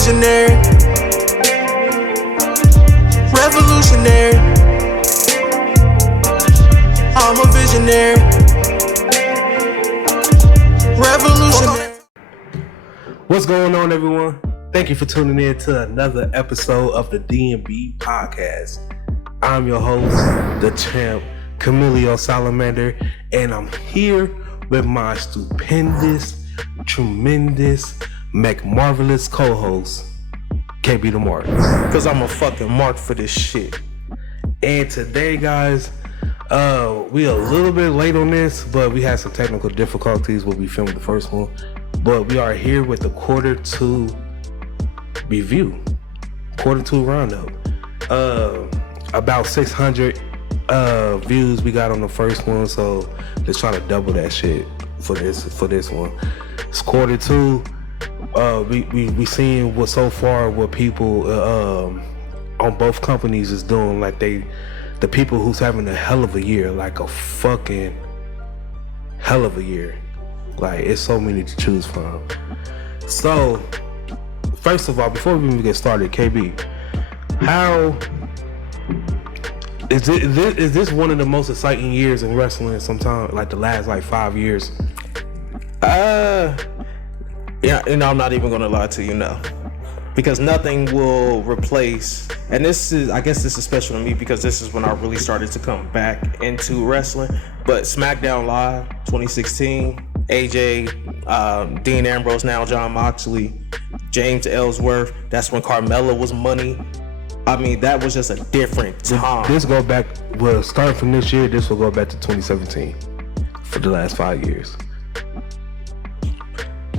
visionary, revolutionary. I'm a visionary, revolutionary. What's going on, everyone? Thank you for tuning in to another episode of the D&B Podcast. I'm your host, the champ, Camilio Salamander, and I'm here with my stupendous, tremendous, McMarvelous co-host, KB the Mark. Because I'm a fucking mark for this shit. And today, guys, we a little bit late on this, but we had some technical difficulties when we filmed the first one. But we are here with the quarter two review, quarter two roundup. About 600 views we got on the first one, so let's try to double that shit for this one. It's quarter two. We seeing what people on both companies is doing. Like the people who's having a hell of a year, like a fucking hell of a year. Like, it's so many to choose from. So, first of all, before we even get started, KB, how is this one of the most exciting years in wrestling sometime, like the last 5 years? Yeah, I'm not even gonna lie to you, no. Because nothing will replace, and I guess this is special to me because this is when I really started to come back into wrestling. But SmackDown Live 2016, AJ, Dean Ambrose, now Jon Moxley, James Ellsworth, that's when Carmella was money. I mean, that was just a different time. This go back, well, starting from this year, this will go back to 2017 for the last 5 years.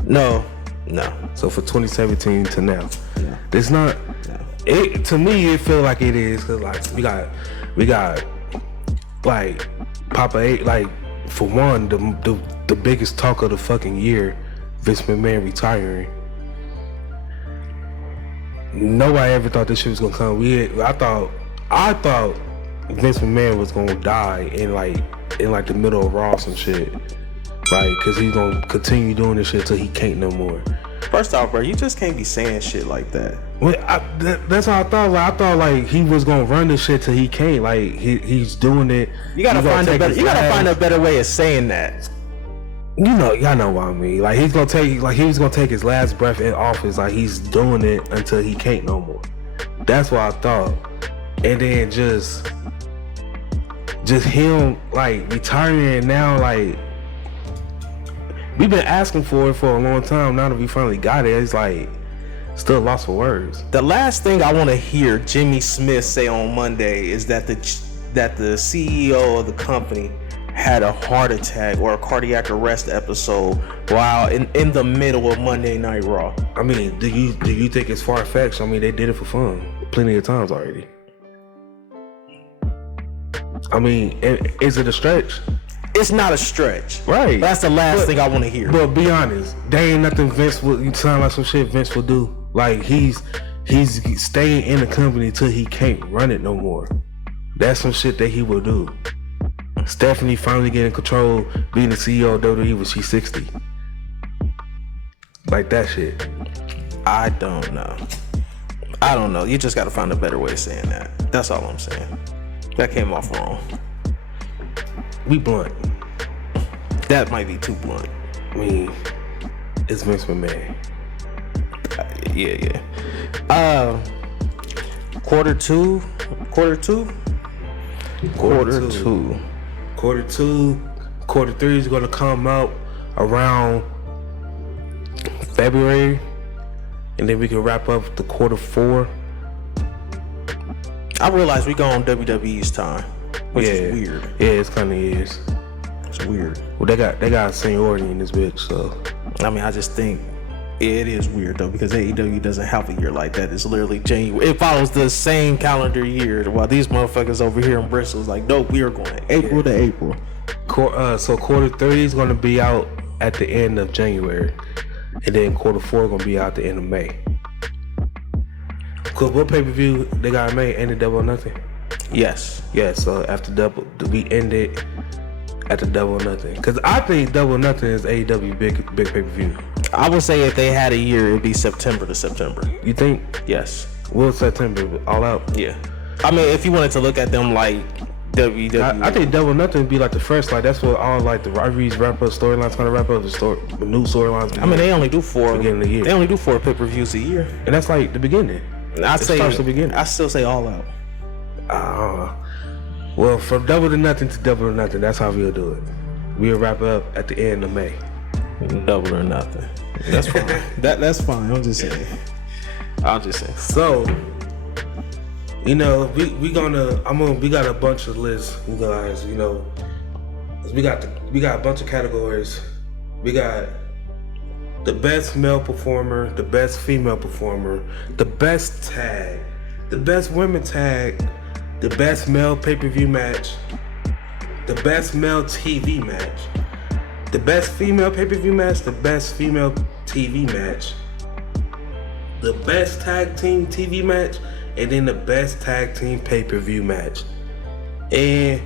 No. So for 2017 to now, no. It's not. No. It to me, it feel like it is, cause like we got like Papa 8, like for one, the biggest talk of the fucking year, Vince McMahon retiring. Nobody ever thought this shit was gonna come. I thought Vince McMahon was gonna die in the middle of Raw, some shit. Like, cause he's gonna continue doing this shit till he can't no more. First off, bro, you just can't be saying shit like that. Well, that's how I thought. Like, I thought like he was gonna run this shit till he can't. Like, he's doing it. You gotta find a better way of saying that. Y'all know what I mean. Like, he was gonna take his last breath in office. Like, he's doing it until he can't no more. That's what I thought. And then just him like retiring, and now like we've been asking for it for a long time. Now that we finally got it, it's like still lost for words. The last thing I want to hear Jimmy Smith say on Monday is that the CEO of the company had a heart attack or a cardiac arrest episode while in the middle of Monday Night Raw. I mean, do you think it's far-fetched? I mean, they did it for fun plenty of times already. I mean, is it a stretch? It's not a stretch. Right. But that's the last thing I want to hear. But be honest, there ain't nothing Vince would, you sound like some shit Vince will do. Like, he's staying in the company till he can't run it no more. That's some shit that he will do. Stephanie finally getting control, being the CEO of WWE when she's 60. Like that shit. I don't know. You just gotta find a better way of saying that. That's all I'm saying. That came off wrong. We blunt. That might be too blunt. I mean, it's Vince McMahon. Yeah. Quarter two. Quarter three is gonna come out around February, and then we can wrap up the quarter four. I realize we go on WWE's time, which is weird. Yeah, it's kind of is. It's weird. Well, they got seniority in this bitch, so. I mean, I just think it is weird though, because AEW doesn't have a year like that. It's literally January. It follows the same calendar year, while these motherfuckers over here in Bristol is like, nope, we are going April to April. So quarter 30 is gonna be out at the end of January, and then quarter 4 gonna be out the end of May. Cause what pay-per-view they got in May? Ended Double or Nothing? Yes. Yeah, so after Double, we ended at the Double or Nothing. Cause I think Double or Nothing is AEW big pay-per-view. I would say if they had a year, it'd be September to September. You think? Yes. Will September all out? Yeah. I mean, if you wanted to look at them like WWE. I think Double Nothing would be like the first, like that's what all like the rivalries wrap up, storylines kind of wrap up, the new storylines. I mean, they only do 4. Beginning of the year. They only do 4 pay-per-views a year, and that's like the beginning. I starts the beginning. I still say All Out. Well, from Double to Nothing to Double to Nothing, that's how we'll do it. We'll wrap up at the end of May. Double or Nothing. That's fine. that's fine. I'm just saying. So, you know, we got a bunch of lists, you guys. You know, we got a bunch of categories. We got the best male performer, the best female performer, the best tag, the best women tag, the best male pay-per-view match, the best male TV match, the best female pay-per-view match, the best female TV match, the best tag team TV match, and then the best tag team pay-per-view match. And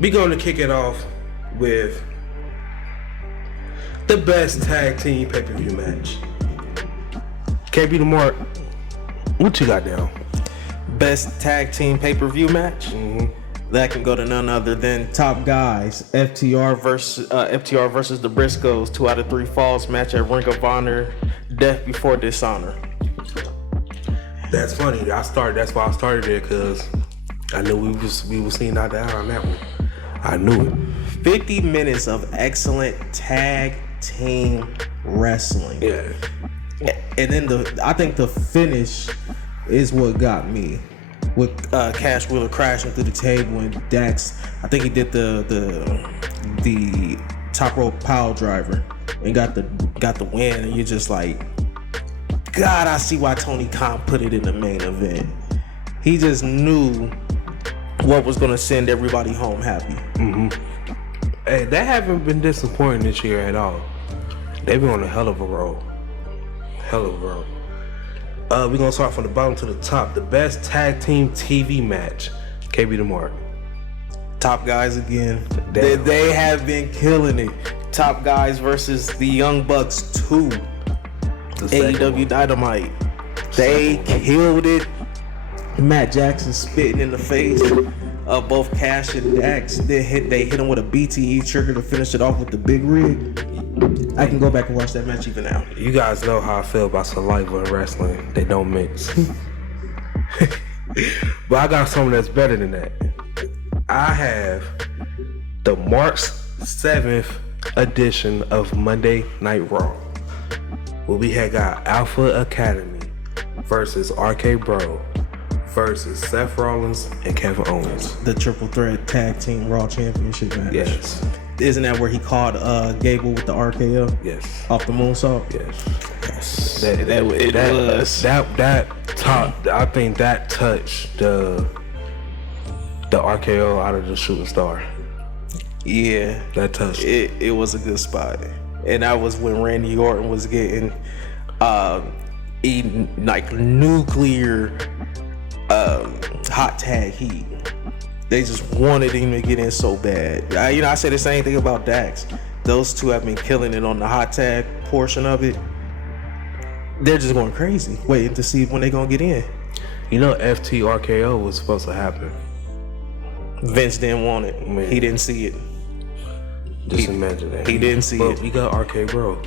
we're going to kick it off with the best tag team pay-per-view match. KB the Mark, what you got down? Best tag team pay-per-view match? Mm-hmm. That can go to none other than Top Guys, FTR versus the Briscoes, 2 out of 3 falls match at Ring of Honor, Death Before Dishonor. That's funny. That's why I started there, because I knew we was seeing eye to eye on that one. I knew it. 50 minutes of excellent tag team wrestling. Yeah. And then I think the finish is what got me. With Cash Wheeler crashing through the table and Dax, I think he did the top rope pile driver and got the win, and you're just like, God, I see why Tony Khan put it in the main event. He just knew what was gonna send everybody home happy. Mm-hmm. Hey, they haven't been disappointing this year at all. They've been on a hell of a roll. We're gonna start from the bottom to the top. The best tag team TV match. KB the Mark. Top Guys again. They have been killing it. Top Guys versus the Young Bucks 2. AEW Dynamite. They killed it. Matt Jackson spitting in the face of both Cash and Dax. They hit him with a BTE trigger to finish it off with the big rig. I can go back and watch that match even now. You guys know how I feel about saliva and wrestling. They don't mix. But I got something that's better than that. I have the March 7th edition of Monday Night Raw, where we had got Alpha Academy versus RK Bro versus Seth Rollins and Kevin Owens. The triple threat tag team Raw Championship match. Yes. Isn't that where he caught Gable with the RKO? Yes. Off the moonsault? Yes. I think that touched the RKO out of the shooting star. Yeah. That touched it was a good spot. And that was when Randy Orton was getting eating like nuclear hot tag heat. They just wanted him to get in so bad. I say the same thing about Dax. Those two have been killing it on the hot tag portion of it. They're just going crazy, waiting to see when they're going to get in. You know, FTRKO was supposed to happen. Vince didn't want it. Man. He didn't see it. Just imagine that. He didn't see it. We got RK Bro.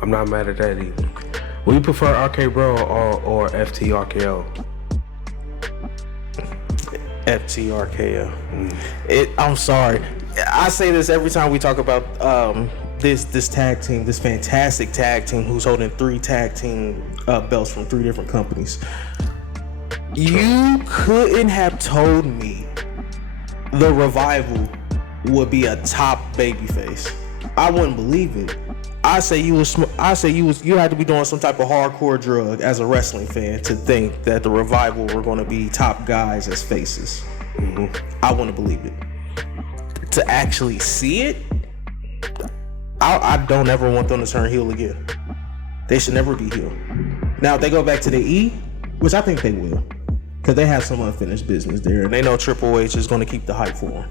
I'm not mad at that either. Would you prefer RK Bro or FTRKO? FTRKO. I'm sorry. I say this every time we talk about this tag team, this fantastic tag team who's holding 3 tag team belts from 3 different companies. You couldn't have told me the Revival would be a top babyface. I wouldn't believe it. I say you had to be doing some type of hardcore drug as a wrestling fan to think that the Revival were going to be top guys as faces. Mm-hmm. I wouldn't believe it. To actually see it, I don't ever want them to turn heel again. They should never be heel. Now, if they go back to the E, which I think they will, because they have some unfinished business there, and they know Triple H is going to keep the hype for them.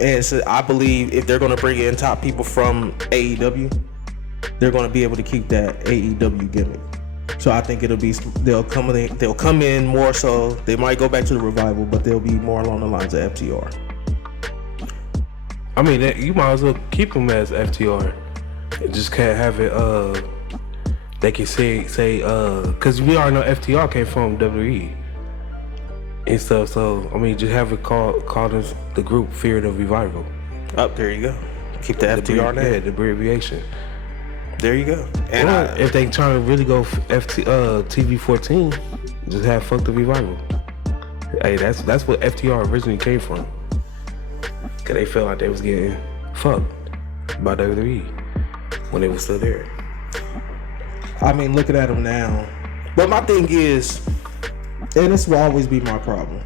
And so I believe if they're going to bring in top people from AEW, they're going to be able to keep that AEW gimmick. So I think they'll come in more so. They might go back to the Revival, but they'll be more along the lines of FTR. I mean, you might as well keep them as FTR. Just can't have it. They can say, because we already know FTR came from WWE and stuff. So I mean, just have it called as the group Fear the Revival. Oh, there you go. Keep the FTR name. Yeah, the abbreviation. There you go. And if they trying to really go TV 14, just have Fuck the Revival. Hey, that's what FTR originally came from. Cause they felt like they was getting fucked by WWE when they was still there. I mean, looking at them now. But my thing is, and this will always be my problem.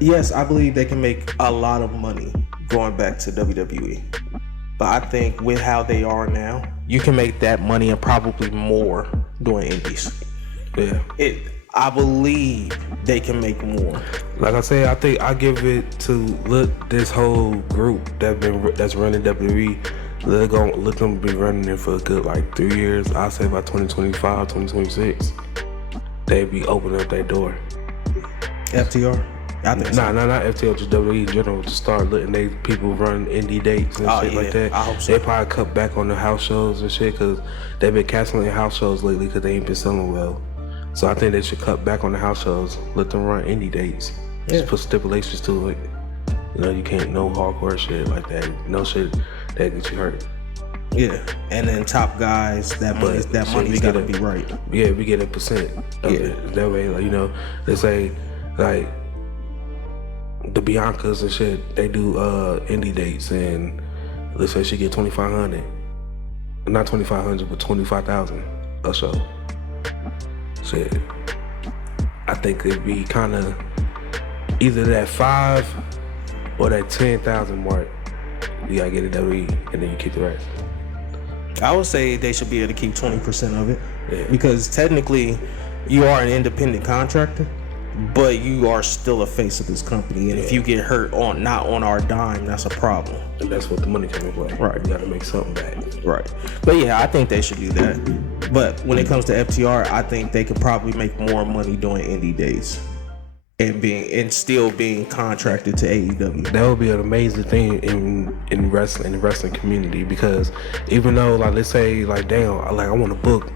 Yes, I believe they can make a lot of money going back to WWE. But I think with how they are now, you can make that money and probably more doing indies. Yeah. I believe they can make more. Like I said, I think I give it to this whole group that's running WWE. Let them be running it for a good 3 years. I say by 2025, 2026, they be opening up that door. FTR? I think so. Not FTR, just WWE in general. To start letting they people run indie dates and shit like that. I hope so. They probably cut back on the house shows and shit because they've been canceling house shows lately because they ain't been selling well. So I think they should cut back on the house shows. Let them run indie dates. Yeah. Just put stipulations to it. You know, you can't no hardcore shit like that. No shit that gets you hurt. Yeah, and then top guys, money's gotta be right. Yeah, we get a percent of it. That way, they say the Biancas and shit, they do indie dates, and let's say she get $2,500, not $2,500, but $25,000 a show. Shit, I think it'd be kind of either that 5 or that 10,000 mark. You gotta get a WWE, and then you keep the rest. I would say they should be able to keep 20% of it, because technically you are an independent contractor, but you are still a face of this company, and if you get hurt not on our dime, that's a problem. And that's what the money coming from. Right. You gotta make something back. Right. But yeah, I think they should do that. But when it comes to FTR, I think they could probably make more money doing indie days and still being contracted to AEW. That would be an amazing thing in wrestling, in the wrestling community, because even though let's say damn, I want to book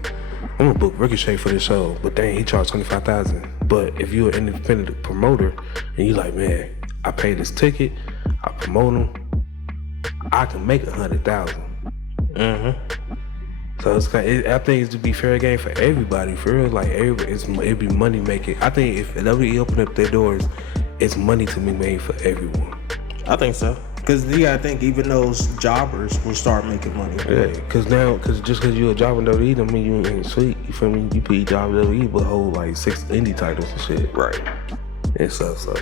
Ricochet for this show, but dang, he charged $25,000. But if you're an independent promoter and you man, I paid this ticket, I promote him, I can make $100,000. Mm-hmm. So it's I think it's to be fair game for everybody. For real, it'd be money making. I think if WWE open up their doors, it's money to be made for everyone. I think so. Because you gotta think, even those jobbers will start making money. Yeah, because just because you're a jobber in WWE don't mean you ain't sweet. You feel me? You put your job in WWE, but hold 6 indie titles and shit. Right. And stuff. So,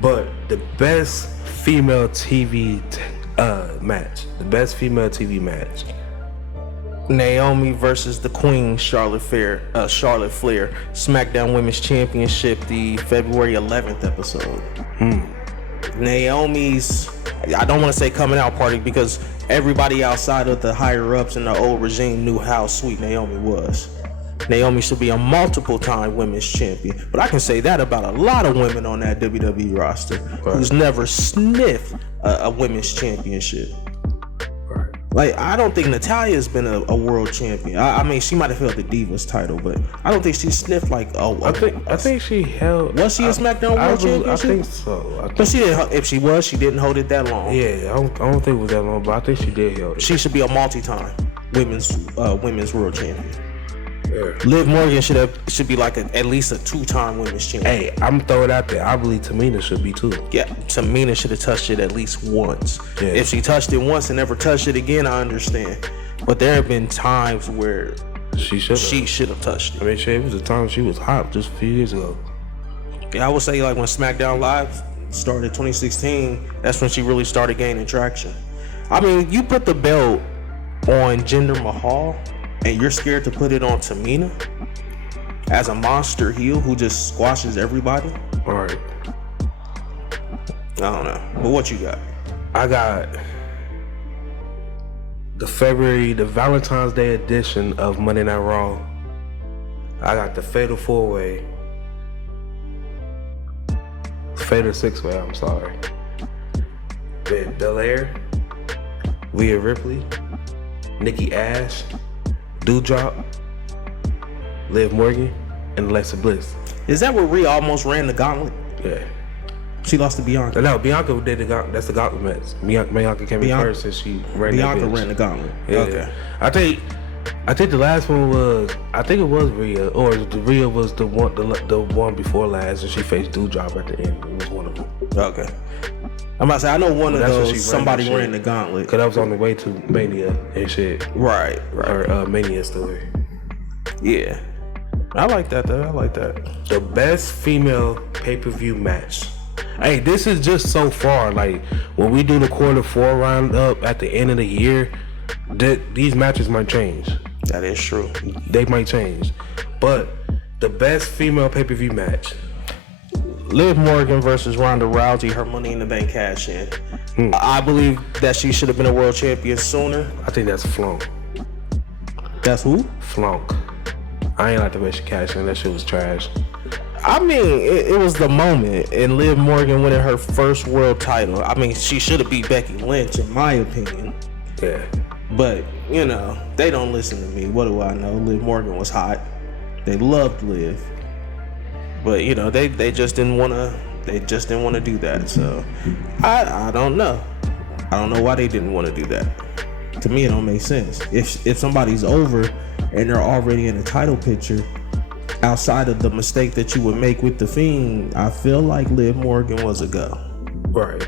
but the best female TV match, Naomi versus the Queen, Charlotte Flair, SmackDown Women's Championship, the February 11th episode. Naomi's, I don't want to say coming out party, because everybody outside of the higher ups in the old regime knew how sweet Naomi was. Naomi should be a multiple time women's champion, but I can say that about a lot of women on that WWE roster who's never sniffed a women's championship. I don't think Natalia's been a world champion. I mean, she might have held the Divas title, but I don't think she sniffed I think she held. Was she a SmackDown World Championship? I think so. But she didn't. If she was, she didn't hold it that long. Yeah, I don't think it was that long, but I think she did hold it. She should be a multi-time women's world champion. Yeah. Liv Morgan should be at least a 2-time women's champion. Hey, I'm throwing it out there. I believe Tamina should be too. Yeah, Tamina should have touched it at least once. Yeah. If she touched it once and never touched it again, I understand. But there have been times where she should have touched it. I mean, it was a time she was hot just a few years ago. Yeah, I would say when SmackDown Live started 2016, that's when she really started gaining traction. I mean, you put the belt on Jinder Mahal, and you're scared to put it on Tamina as a monster heel who just squashes everybody? All right. I don't know. But what you got? I got the Valentine's Day edition of Monday Night Raw. I got the Fatal 4-Way. Fatal 6-Way, I'm sorry. With Belair, Rhea Ripley, Nikki Ash, Doudrop, Liv Morgan, and Alexa Bliss. Is that where Rhea almost ran the gauntlet? Yeah. She lost to Bianca. No, Bianca did the gauntlet. That's the gauntlet match. Bianca came in first and she ran Bianca that bitch. ran the gauntlet. Yeah. Okay. I think the last one was, I think it was Rhea, or the Rhea was the one before last, and she faced Doudrop at the end. It was one of them. Okay. I'm about to say, I know one of That's when she those, ran somebody that shit. ran the gauntlet. Cause I was on the way to Mania and shit. Right. Her Mania story. Yeah. I like that though. I like that. The best female pay-per-view match. Hey, this is just so far. Like, when we do the quarter 4 roundup at the end of the year, these matches might change. That is true. They might change. But the best female pay-per-view match. Liv Morgan versus Ronda Rousey, her Money in the Bank cash in. I believe that she should have been a world champion sooner. I think that's flunk. That's who? Flunk. I ain't like the way she cashed in. That shit was trash. I mean, it was the moment, and Liv Morgan winning her first world title. I mean, she should have beat Becky Lynch, in my opinion. Yeah. But, you know, they don't listen to me. What do I know? Liv Morgan was hot. They loved Liv. But, you know, they just didn't want to do that. So, I don't know. I don't know why they didn't want to do that. To me, it don't make sense. If somebody's over and they're already in a title picture, outside of the mistake that you would make with The Fiend, I feel like Liv Morgan was a go. Right.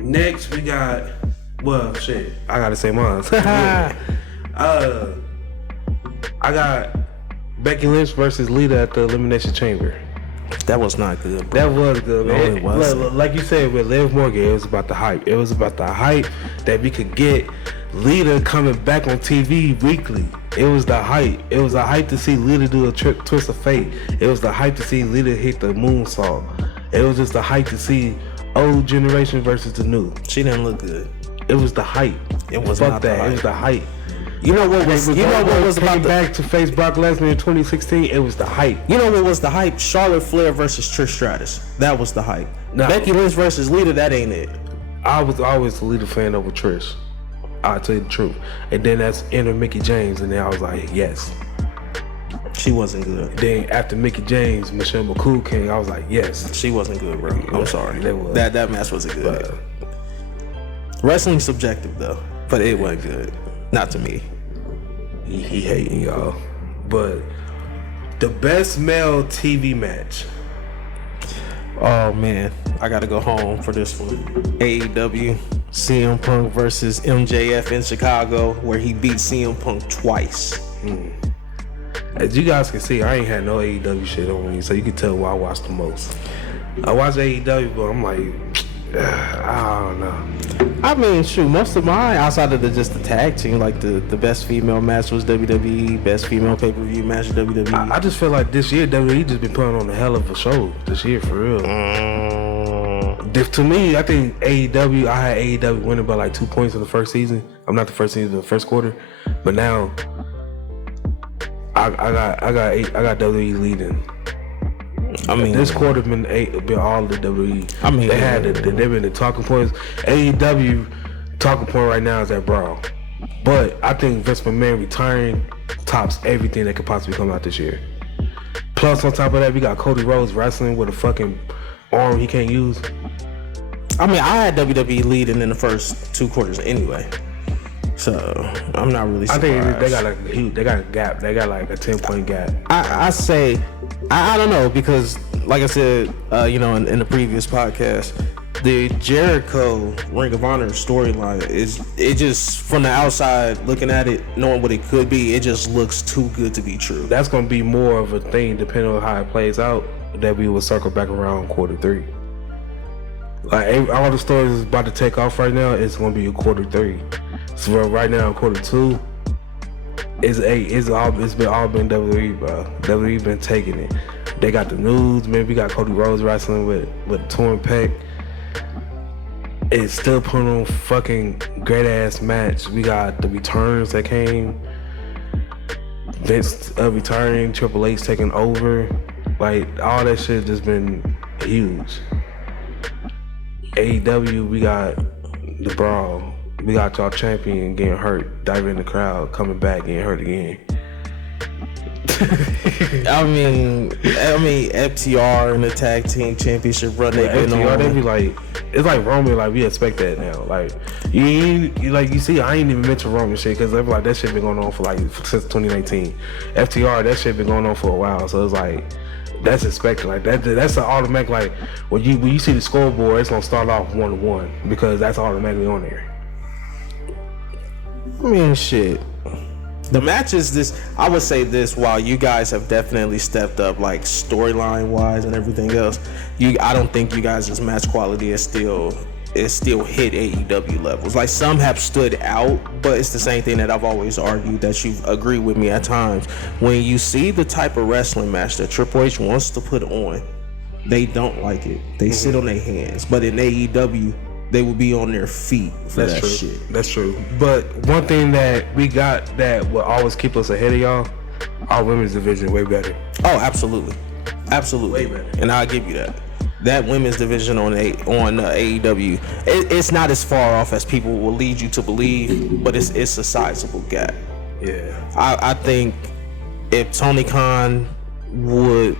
Next we got, well, shit, I gotta say mine. I got Becky Lynch versus Lita at the Elimination Chamber. That was not good, bro. That was good, man. No, it wasn't. Like you said with Liv Morgan, it was about the hype. It was about the hype that we could get Lita coming back on TV weekly. It was the hype. It was the hype to see Lita do a twist of fate. It was the hype to see Lita hit the moonsault. It was just the hype to see old generation versus the new. She didn't look good. It was the hype. It was Fuck not that. the hype. It was the hype. You know what was came back to face Brock Lesnar in 2016? It was the hype. You know what was the hype? Charlotte Flair versus Trish Stratus. That was the hype. No. Becky Lynch versus Lita, that ain't it. I was always the Lita fan over Trish. I'll tell you the truth. And then that's enter Mickey James, and then I was like, yes. She wasn't good. Then after Mickey James, Michelle McCool came, I was like, yes. She wasn't good, bro. I'm sorry. That match wasn't good. Wrestling's subjective though, but it wasn't good. Not to me. He hating y'all. But the best male TV match. Oh man, I gotta go home for this one. AEW, CM Punk versus MJF in Chicago, where he beat CM Punk twice. As you guys can see, I ain't had no AEW shit on me, so you can tell why I watch the most. I watch AEW, but I'm like, I don't know. I mean, shoot, most of mine, outside of just the tag team, like the best female match was WWE, best female pay-per-view match WWE. I just feel like this year WWE just been putting on a hell of a show this year, for real. To me, I think AEW, I had AEW winning by like 2 points in the first season. I'm not the first season, the first quarter, but now I got WWE leading. I mean, this quarter been all the WWE. I mean, they've been the talking points. AEW talking point right now is that brawl, but I think Vince McMahon retiring tops everything that could possibly come out this year. Plus, on top of that, we got Cody Rhodes wrestling with a fucking arm he can't use. I mean, I had WWE leading in the first 2 quarters anyway, so I'm not really surprised. I think they got a gap. They got like a 10-point gap. I say, I don't know, because like I said, in the previous podcast, the Jericho Ring of Honor storyline it just, from the outside looking at it, knowing what it could be, it just looks too good to be true. That's gonna be more of a thing depending on how it plays out, that we will circle back around quarter 3. Like, all the stories is about to take off right now. It's gonna be a quarter 3. So right now, quarter 2, it's been all been WWE, bro. WWE been taking it. They got the news, man. We got Cody Rhodes wrestling with a torn pec. it's still putting on fucking great ass match. We got the returns that came. Vince returning, Triple H taking over. Like, all that shit just been huge. AEW, we got the Brawl. We got y'all champion getting hurt, diving in the crowd, coming back, getting hurt again. I mean, FTR and the tag team championship run they've been FTR, on. they be like, it's like Roman, like we expect that now. Like you see, I ain't even mention Roman shit because they be like that shit been going on for like since 2019. FTR, that shit been going on for a while, so it's like that's expected. Like that's an automatic. Like when you see the scoreboard, it's gonna start off 1-1 because that's automatically on there. I mean, shit. The matches, I would say this, while you guys have definitely stepped up, like storyline wise and everything else, I don't think you guys' match quality is still hit AEW levels. Like, some have stood out, but it's the same thing that I've always argued that you agree with me at times. When you see the type of wrestling match that Triple H wants to put on, they don't like it. They sit on their hands. But in AEW, they will be on their feet for that shit. That's true. But one thing that we got that will always keep us ahead of y'all, our women's division way better. Oh, absolutely. Absolutely. Way better. And I'll give you that. That women's division on AEW, it's not as far off as people will lead you to believe, but it's a sizable gap. Yeah. I think if Tony Khan would,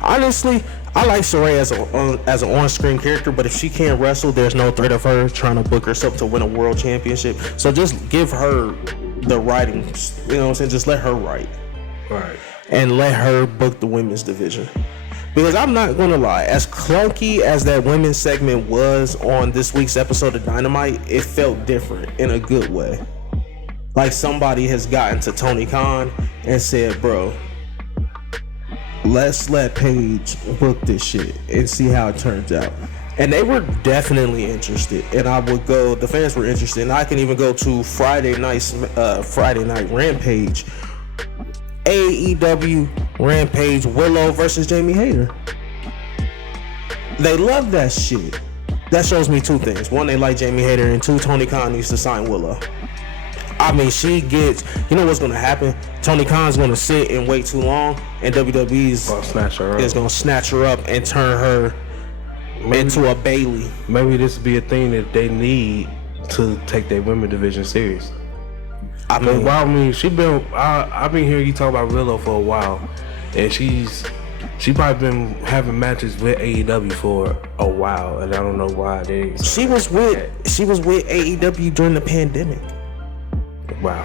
honestly, I like Saray as an on-screen character, but if she can't wrestle, there's no threat of her trying to book herself to win a world championship. So just give her the writing, you know what I'm saying? Just let her write. Right. And let her book the women's division. Because I'm not gonna lie, as clunky as that women's segment was on this week's episode of Dynamite, it felt different in a good way. Like somebody has gotten to Tony Khan and said, bro, let's let Paige book this shit and see how it turns out. And they were definitely interested, and the fans were interested, and I can even go to Friday Night Rampage, AEW Rampage, Willow versus Jamie Hayter. They love that shit. That shows me two things. One, they like Jamie Hayter, and two, Tony Khan needs to sign Willow. I mean, you know what's going to happen? Tony Khan's going to sit and wait too long, and WWE's is going to snatch her up and turn her into a Bailey. Maybe this would be a thing that they need to take their women division serious. I've been hearing you talk about Willow for a while, and she probably been having matches with AEW for a while, and I don't know why they. She was with AEW during the pandemic. Wow.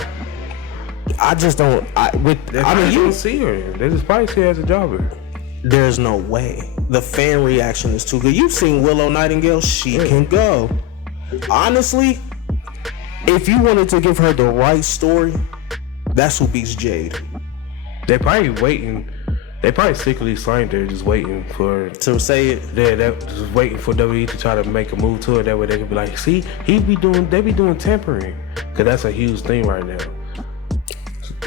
I just don't. You don't see her. They just probably see her as a jobber. There's no way. The fan reaction is too good. You've seen Willow Nightingale. She can go. Honestly, if you wanted to give her the right story, that's who beats Jade. They're probably waiting. They probably secretly signed her, just waiting for to say it. They're just waiting for WWE to try to make a move to it. That way they could be like, see, they be doing tampering, because that's a huge thing right now.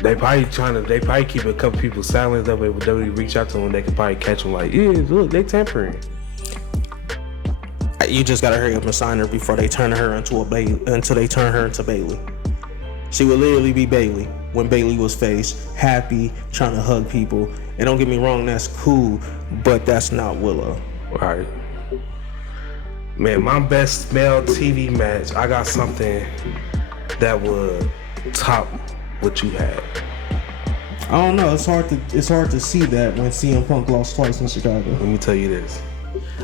They probably keep a couple people silent. That way when WWE reach out to them, they can probably catch them like, yeah, look, they tampering. You just gotta hurry up and sign her before they turn her into Bailey. She would literally be Bailey when Bailey was face, happy, trying to hug people. And don't get me wrong, that's cool, but that's not Willow. Right. Man, my best male TV match, I got something that would top what you had. I don't know. It's hard to see that when CM Punk lost twice in Chicago. Let me tell you this.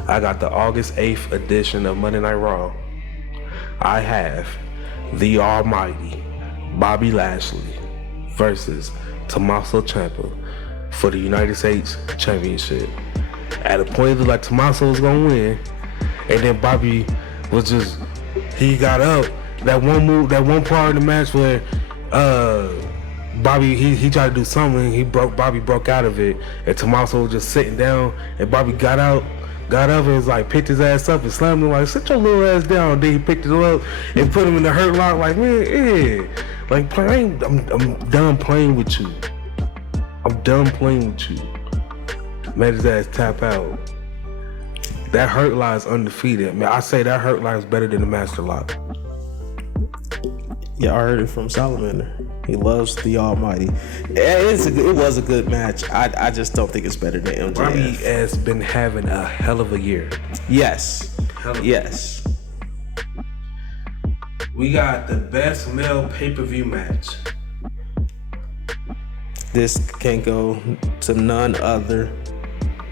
I got the August 8th edition of Monday Night Raw. I have the almighty Bobby Lashley versus Tommaso Ciampa for the United States Championship. At a point, it looked like Tommaso was gonna win, and then Bobby was he got up. That one part of the match where Bobby he tried to do something, Bobby broke out of it, and Tommaso was just sitting down, and Bobby got up and was like, picked his ass up and slammed him like, sit your little ass down. Then he picked him up and put him in the hurt lock like, man, yeah. Like, I'm done playing with you. I'm done playing with you. Made his ass tap out. that Hurt Lie is undefeated. Man, I say that Hurt Lie is better than the Master Lock. Yeah, I heard it from Salamander. He loves the Almighty. It was a good match. I just don't think it's better than MJF. Robbie has been having a hell of a year. Yes. Yes. We got the best male pay-per-view match. This can go to none other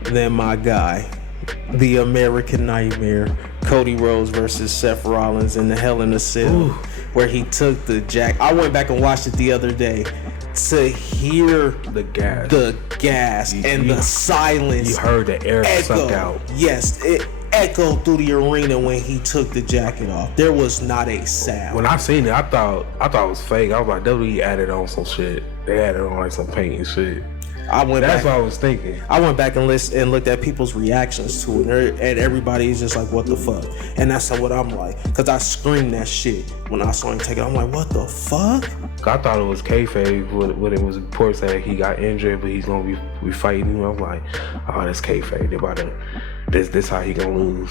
than my guy, the American Nightmare, Cody Rhodes versus Seth Rollins in the Hell in a Cell, where he took the jack. I went back and watched it the other day to hear the gas, the silence. You heard the air suck out. Yes, it echoed through the arena when he took the jacket off. There was not a sound. When I seen it, I thought it was fake. I was like, WWE added on some shit. They added on like some paint and shit. That's what I was thinking. I went back and looked at people's reactions to it, and everybody's just like, "What the fuck?" And that's what I'm like, cause I screamed that shit when I saw him take it. I'm like, "What the fuck?" I thought it was kayfabe when it was reports that he got injured, but he's gonna be fighting him. I'm like, "Oh, that's kayfabe. They about to this how he gonna lose."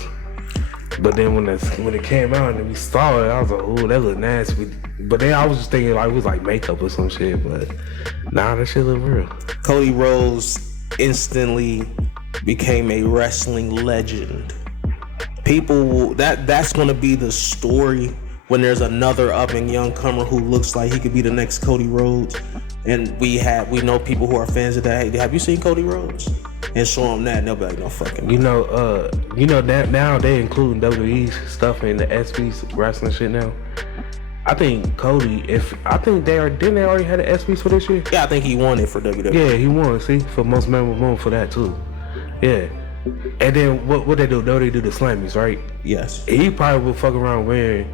But then when it came out and we saw it, I was like, "Ooh, that look nasty." But then I was just thinking like it was like makeup or some shit. But nah, that shit look real. Cody Rhodes instantly became a wrestling legend. That's gonna be the story when there's another up and young comer who looks like he could be the next Cody Rhodes. And we know people who are fans of that. Hey, have you seen Cody Rhodes? And show them that, and they'll be like, "No fucking." You know that now they including WWE stuff in the SB's wrestling shit now. I think Cody, didn't they already had the SBs for this year? Yeah, I think he won it for WWE. Yeah, he won. See, for most memorable moment for that too. Yeah. And then what they do? They do the Slammies, right? Yes. He probably will fuck around winning.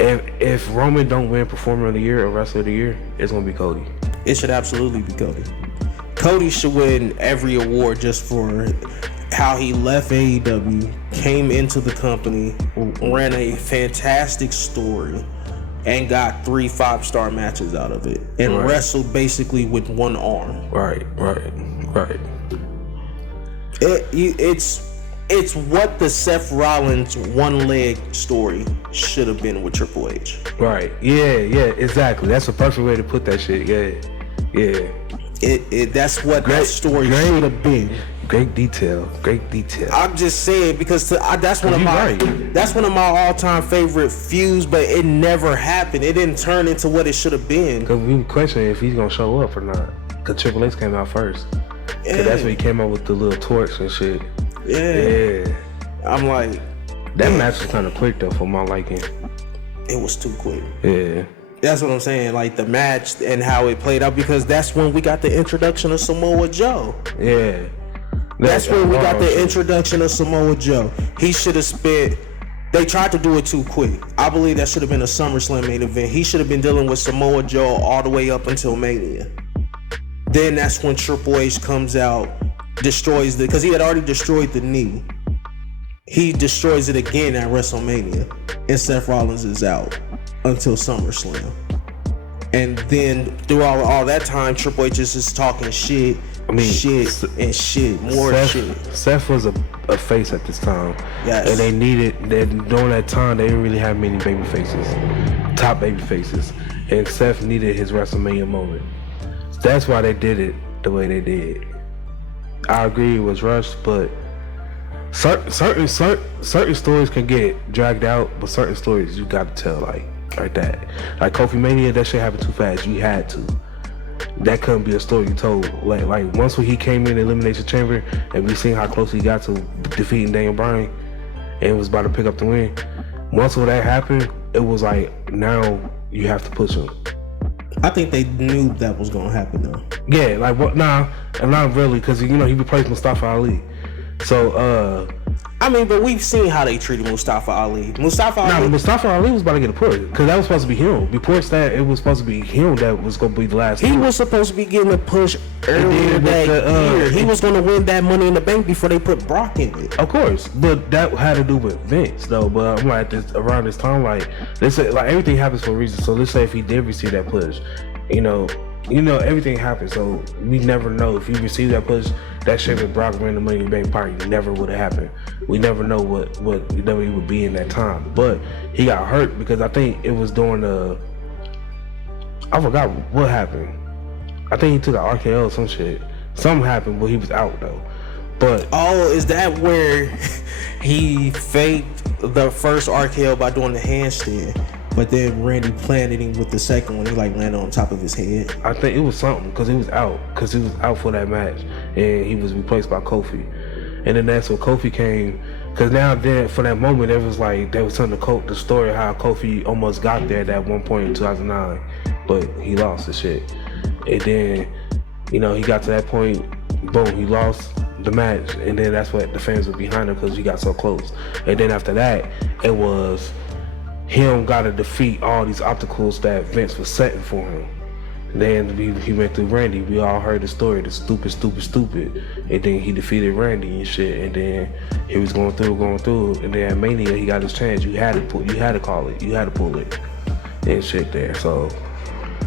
If Roman don't win Performer of the Year or Wrestler of the Year, it's gonna be Cody. It should absolutely be Cody. Cody should win every award just for how he left AEW, came into the company, ran a fantastic story, and got 3 5-star matches out of it, and wrestled basically with one arm. Right. It's what the Seth Rollins one leg story should have been with Triple H. Right. Yeah, exactly. That's a perfect way to put that shit. Yeah. That's what that story should have been. Great detail. I'm just saying because that's one of my all-time favorite feuds, but it never happened. It didn't turn into what it should have been. Because we question if he's gonna show up or not. Because Triple H came out first. Yeah. So that's when he came out with the little torch and shit. Yeah. I'm like, that match was kind of quick though for my liking. It was too quick. Yeah. That's what I'm saying, like the match and how it played out, because that's when we got the introduction of Samoa Joe. Yeah. That's when we got the introduction of Samoa Joe. He should have spent. They tried to do it too quick. I believe that should have been a SummerSlam main event. He should have been dealing with Samoa Joe all the way up until Mania. Then that's when Triple H comes out, destroys because he had already destroyed the knee. He destroys it again at WrestleMania, and Seth Rollins is out until SummerSlam. And then through all that time, Triple H is just talking shit. Shit. Seth was a face at this time. Yes. And during that time, they didn't really have many baby faces, top baby faces. And Seth needed his WrestleMania moment. That's why they did it the way they did. I agree it was rushed, but certain stories can get dragged out, but certain stories you got to tell like that. Like Kofi Mania, that shit happened too fast. You had to. That couldn't be a story you told. Like once when he came in the Elimination Chamber and we seen how close he got to defeating Daniel Bryan and was about to pick up the win. Once when that happened, it was like now you have to push him. I think they knew that was gonna happen though. Yeah, like what? Nah, not really, because he replaced Mustafa Ali. So I mean, but we've seen how they treated Mustafa Ali. Mustafa Ali was about to get a push because that was supposed to be him. Before that, it was supposed to be him that was going to be the last. He was supposed to be getting a push earlier that year. He was going to win that Money in the Bank before they put Brock in it. Of course, but that had to do with Vince, though. But I'm like, around this time, like let's say, like everything happens for a reason. So let's say if he did receive that push, you know, everything happens, so we never know. If you receive that push, that shit with Brock ran the Money in the Bank party never would have happened. We never know what WWE would be in that time. But he got hurt because I think it was during I forgot what happened. I think he took an RKO or some shit. Something happened, but he was out though. But is that where he faked the first RKO by doing the handstand? But then Randy planted him with the second one. He like landed on top of his head. I think it was something because he was out for that match, and he was replaced by Kofi. And then that's when Kofi came. Because now then for that moment it was like they was telling the story how Kofi almost got there at that one point in 2009, but he lost the shit. And then he got to that point, boom, he lost the match, and then that's what the fans were behind him because he got so close. And then after that, it was him got to defeat all these obstacles that Vince was setting for him. And then he went through Randy. We all heard the story, the stupid. And then he defeated Randy and shit. And then he was going through. And then at Mania, he got his chance. You had to call it. You had to pull it and shit there. So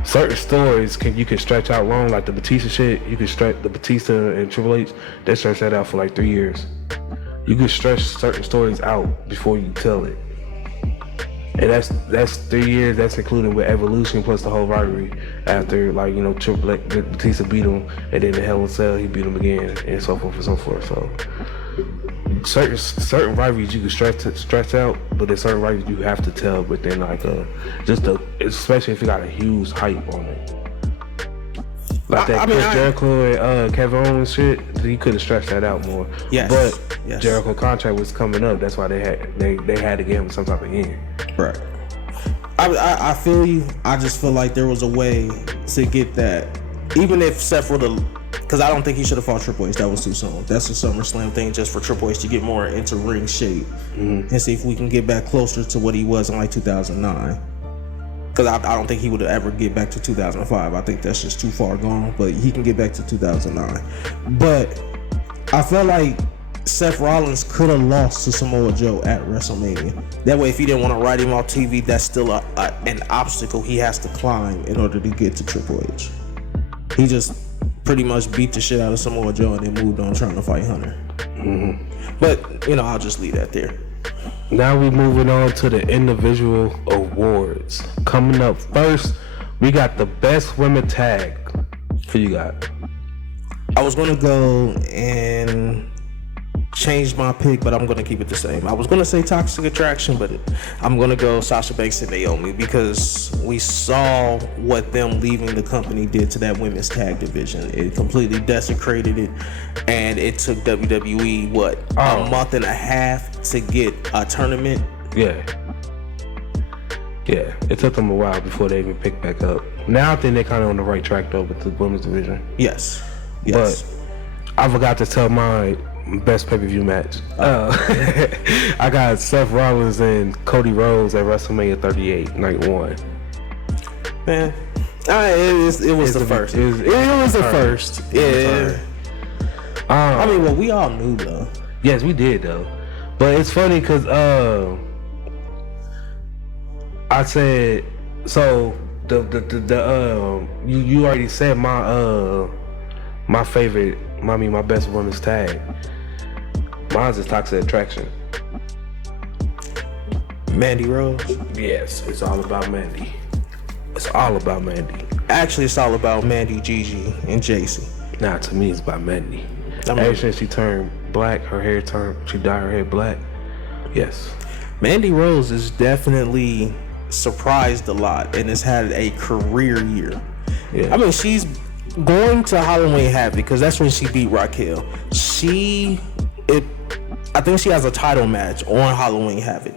certain stories you can stretch out long, like the Batista shit. You can stretch the Batista and Triple H. They stretched that out for like 3 years. You can stretch certain stories out before you tell it. And that's 3 years. That's including with Evolution plus the whole rivalry. After Triple H, Batista beat him, and then in Hell in a Cell he beat him again, and so forth and so forth. So certain rivalries you can stretch out, but there's certain rivalries you have to tell within especially if you got a huge hype on it. Like that Chris Jericho and Kevin Owens shit, he could have stretched that out more. Yes. But Jericho contract was coming up. That's why they had to give him some type of end. Right. I feel you. I just feel like there was a way to get that. Even if Seth would have, because I don't think he should have fought Triple H. That was too soon. That's a SummerSlam thing just for Triple H to get more into ring shape and see if we can get back closer to what he was in like 2009. Because I don't think he would ever get back to 2005. I think that's just too far gone. But he can get back to 2009. But I felt like Seth Rollins could have lost to Samoa Joe at WrestleMania. That way, if he didn't want to write him off TV, that's still an obstacle he has to climb in order to get to Triple H. He just pretty much beat the shit out of Samoa Joe and then moved on trying to fight Hunter. But, I'll just leave that there. Now we're moving on to the individual awards. Coming up first, we got the best women tag. Who you got? I was going to go and change my pick, but I'm going to keep it the same. I was going to say Toxic Attraction, but I'm going to go Sasha Banks and Naomi because we saw what them leaving the company did to that women's tag division. It completely desecrated it, and it took WWE, a month and a half to get a tournament? Yeah, it took them a while before they even picked back up. Now I think they're kind of on the right track, though, with the women's division. Yes. But I forgot to tell my best pay-per-view match. I got Seth Rollins and Cody Rhodes at WrestleMania 38, night 1. Man, it was the first. It was the first. Yeah. We all knew though. Yes, we did though. But it's funny because I said so. You already said my favorite. My best women's tag. Mine's is Toxic Attraction. Mandy Rose? Yes, it's all about Mandy. It's all about Mandy. Actually, it's all about Mandy, Gigi, and JC. Nah, to me, it's about Mandy. Ever since she turned black, she dyed her hair black. Yes. Mandy Rose is definitely surprised a lot and has had a career year. Yeah. She's going to Halloween Havoc because that's when she beat Raquel. I think she has a title match on Halloween Havoc.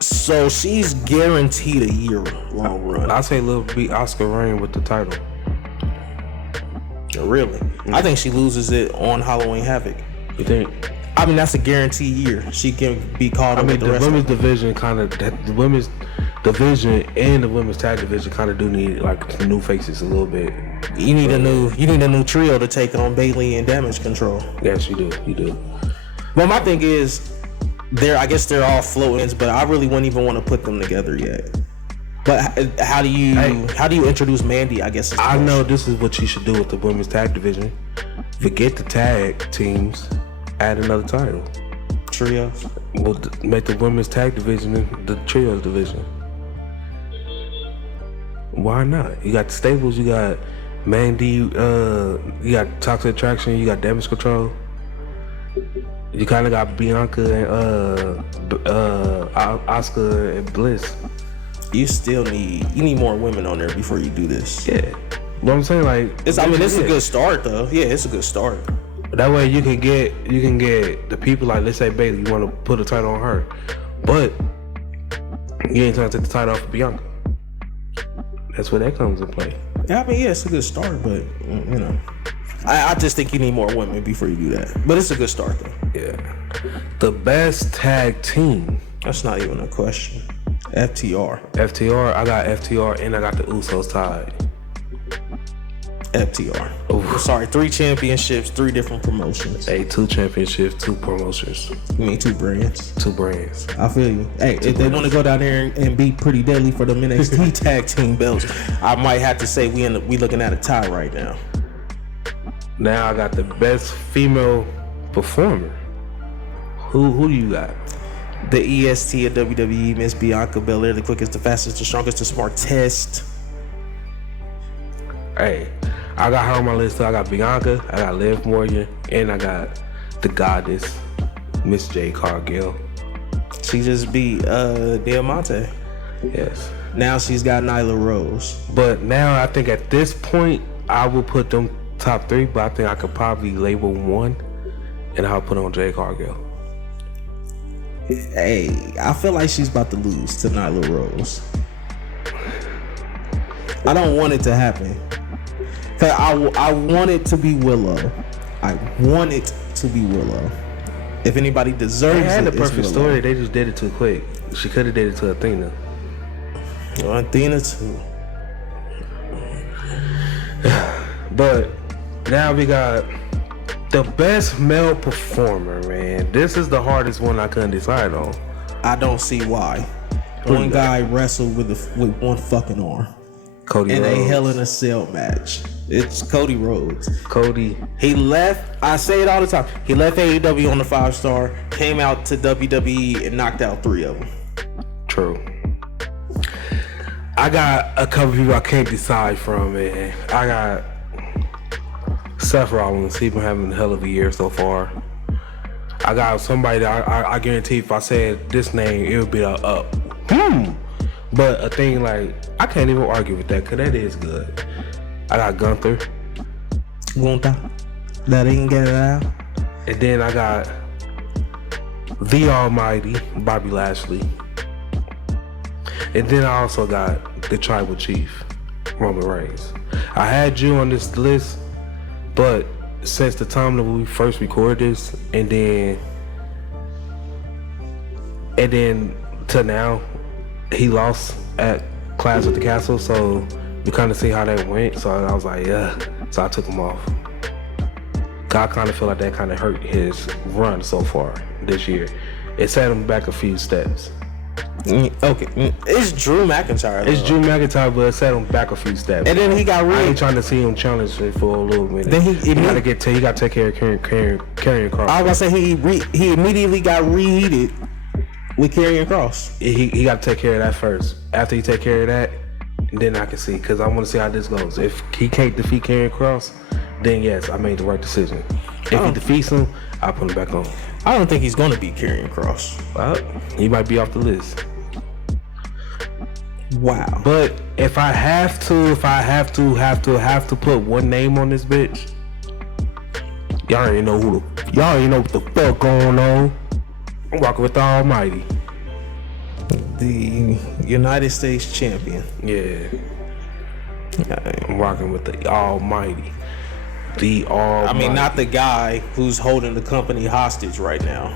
So she's guaranteed a year-long run. I'd say Lil beat Oscar Reign with the title. Really? I think she loses it on Halloween Havoc. You think? That's a guaranteed year. She can be called up with the rest women's division the women's division and the women's tag division kind of do need like new faces a little bit. You need a new trio to take on Bayley and Damage Control. Yes, you do. Well, my thing is, I guess they're all float-ins, but I really wouldn't even want to put them together yet. But how do you introduce Mandy? I guess I know this is what you should do with the women's tag division. Forget the tag teams. Add another title. Trios. We'll make the women's tag division the trios division. Why not? You got the stables. You got Mandy. You got Toxic Attraction. You got Damage Control. You kind of got Bianca and Asuka and Bliss. You still need more women on there before you do this. Yeah. What I'm saying, like, it's a good start though. Yeah, it's a good start. That way you can get the people, like, let's say Bayley, you want to put a title on her, but you ain't trying to take the title off of Bianca. That's where that comes in play. Yeah, I mean, yeah, it's a good start, but you know, I just think you need more women before you do that. But it's a good start though. Yeah. The best tag team. That's not even a question. FTR. I got FTR and I got the Usos tied. FTR. Oh, sorry, 3 championships, 3 different promotions. Hey, 2 championships, 2 promotions. You mean 2 brands? 2 brands. I feel you. Hey, if they want to go down there and be pretty deadly for the NXT tag team belts, I might have to say we looking at a tie right now. Now I got the best female performer. Who do you got? The EST of WWE, Miss Bianca Belair, the quickest, the fastest, the strongest, the smartest. Hey, I got her on my list. I got Bianca, I got Liv Morgan, and I got the goddess, Miss J. Cargill. She just beat Diamante. Yes. Now she's got Nyla Rose. But now I think at this point, I will put them top 3, but I think I could probably label 1, and I'll put on J. Cargill. Hey, I feel like she's about to lose to Nyla Rose. I don't want it to happen. Cause I want it to be Willow. I want it to be Willow. If anybody deserves it, they had the perfect story. They just did it too quick. She could have did it to Athena. Well, Athena too. But now we got the best male performer, man. This is the hardest one I couldn't decide on. I don't see why. One guy wrestled with one fucking arm. Cody in Rhodes. A Hell in a Cell match. It's Cody Rhodes. Cody. He left, I say it all the time, he left AEW on the 5-star, came out to WWE and knocked out 3 of them. True. I got a couple people I can't decide from, man. I got Seth Rollins. He's been having a hell of a year so far. I got somebody that I guarantee if I said this name, it would be But a thing like, I can't even argue with that, because that is good. I got Gunther. That ain't get it out. And then I got the Almighty, Bobby Lashley. And then I also got the Tribal Chief, Roman Reigns. I had you on this list, but since the time that we first recorded this, and then to now, he lost at Clash at the Castle, so we kind of see how that went. So I was like, yeah. So I took him off. I kind of feel like that kind of hurt his run so far this year. It set him back a few steps. Okay, it's Drew McIntyre. Though. It's Drew McIntyre, but it set him back a few steps. And then he got I ain't trying to see him challenge for a little minute. Then he got to take care of Karrion Kross. I was gonna say he immediately got reheated with Karrion Kross. He got to take care of that first. After he take care of that, then I can see, because I want to see how this goes. If he can't defeat Karrion Kross, then yes, I made the right decision. If he defeats him, I'll put him back on. I don't think he's gonna beat Karrion Kross. Well, he might be off the list. Wow. But if I have to put one name on this bitch, y'all already know what the fuck going on. I'm walking with the Almighty. The United States champion. Yeah. I'm rocking with the Almighty. The Almighty. I mean, not the guy who's holding the company hostage right now.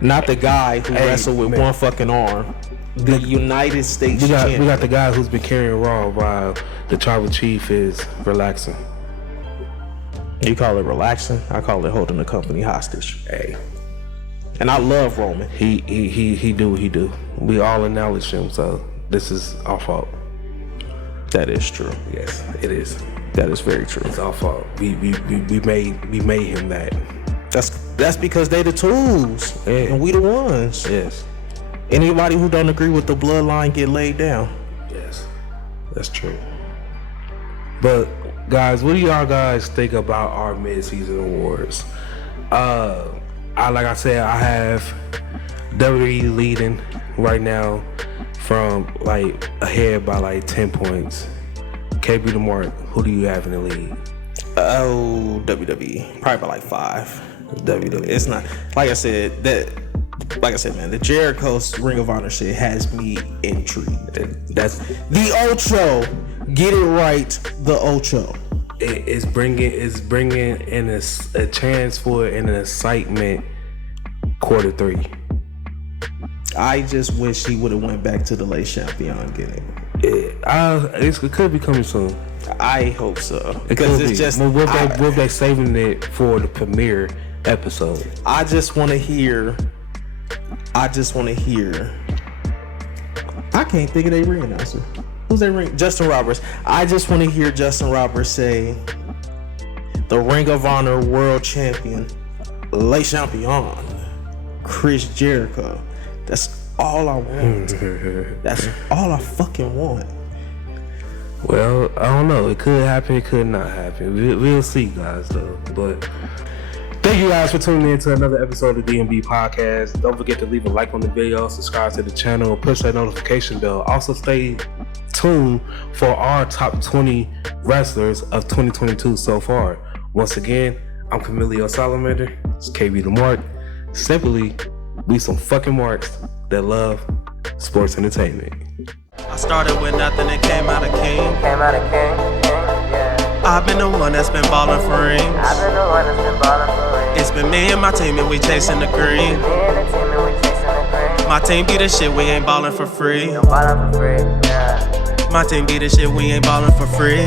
Not the guy who wrestled with one fucking arm. The United States champion. We got the guy who's been carrying Raw while the Tribal Chief is relaxing. You call it relaxing? I call it holding the company hostage. Hey. And I love Roman. He do what he do. We all acknowledge him, so this is our fault. That is true. Yes, it is. That is very true. It's our fault. We made him that. That's because they the tools, and we the ones. Yes. Anybody who don't agree with the bloodline get laid down. Yes, that's true. But guys, what do y'all guys think about our mid-season awards? Like I said, I have WWE leading right now from like ahead by like 10 points. KB the Mark, who do you have in the lead? Oh, WWE, probably by like 5. WWE. It's not like I said, man. The Jericho's Ring of Honor shit has me intrigued. That's the Ocho. Get it right, the Ocho. It's bringing in a chance for an excitement quarter 3. I just wish he would have went back to the late champion getting it could be coming soon. I hope so. Because it's just what they saving it for the premiere episode. I just want to hear. I can't think of their ring announcer. Who's their ring? Justin Roberts. I just want to hear Justin Roberts say, "The Ring of Honor World Champion, Le Champion, Chris Jericho." That's all I want. That's all I fucking want. Well, I don't know. It could happen. It could not happen. We'll see, guys, though. But thank you guys for tuning in to another episode of DMB Podcast. Don't forget to leave a like on the video, subscribe to the channel, and push that notification bell. Also, stay tuned for our top 20 wrestlers of 2022 so far. Once again, I'm Camilio Salamander. It's KB the Mark. Simply, we some fucking marks that love sports entertainment. I started with nothing and came out a king. I've been the one that's been ballin' for rings. It's been me and my team and we chasing the green. My team be the shit, we ain't ballin' for free. My team be the shit, we ain't ballin' for free.